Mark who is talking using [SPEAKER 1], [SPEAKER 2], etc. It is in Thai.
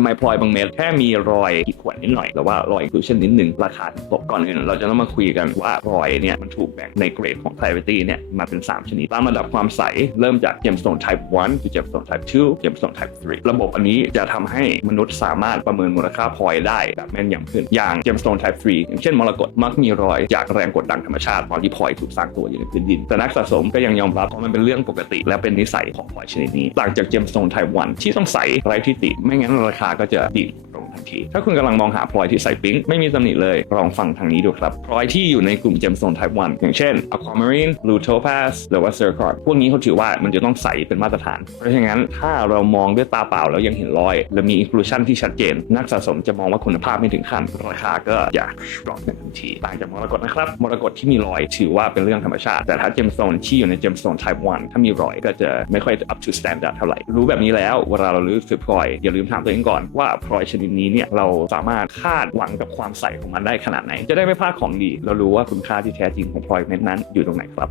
[SPEAKER 1] ทำไมพลอยบางเม็ดแค่มีรอยขีดข่วนนิดหน่อยหรือว่ารอย inclusion นิดนึงราคาตกก่อนอื่นเราจะต้องมาคุยกันว่ารอยเนี่ยมันถูกแบ่งในเกรดของ clarity เนี่ยมาเป็น 3 ชนิดตามระดับความใส เริ่มจาก gemstone type 1 คือ gemstone type 2 gemstone type 3 ระบบอันนี้จะทำให้มนุษย์สามารถประเมินมูลค่าพลอยได้แบบแม่นยำขึ้นอย่าง gemstone type 3 อย่างเช่นมรกตมักมีรอยจากแรงกดดันธรรมชาติตอนที่พลอยถูกสร้างตัวอยู่ในพื้นดินแต่นักสะสมก็ยังยอมรับว่ามันเป็นเรื่องปกติ และเป็นนิสัยของพลอยชนิดนี้ต่างจาก gemstone type 1 ที่ต้องใสไร้ที่ติไม่งั้นราคาก็จะดิ่งลง ทันที ถ้าคุณกำลังมองหาพลอยที่ใสปิ๊งไม่มีตำหนิเลย ลองฟังทางนี้ดูครับ พลอยที่อยู่ในกลุ่ม gemstone type 1 อย่างเช่น aquamarine blue topaz หรือว่า zircon พวกนี้เขาถือว่ามันจะต้องใสเป็นมาตรฐาน เพราะฉะนั้นถ้าเรามองด้วยตาเปล่าแล้วยังเห็นรอย และมี inclusion ที่ชัดเจน นักสะสมจะมองว่าคุณภาพไม่ถึงขั้นราคาก็จะ drop ในทันทีต่างจากมรกตนะครับมรกตที่มีรอยถือว่าเป็นเรื่องธรรมชาติ แต่ถ้า gemstone ที่อยู่ใน gemstone type 1 ถ้ามีรอยก็จะไม่ค่อย up to standard เท่าไหร่รู้แบบนี้แล้วเวลาเราลื้อซื้อพลอยอย่าลืมถามตัวเองก่อนว่าพลอยชนิดนี้เนี่ยเราสามารถคาดหวังกับความใสของมันได้ขนาดไหน จะได้ไม่พลาดของดี เรารู้ว่าคุณค่าที่แท้จริงของพลอยเม็ดนั้นอยู่ตรงไหนครับ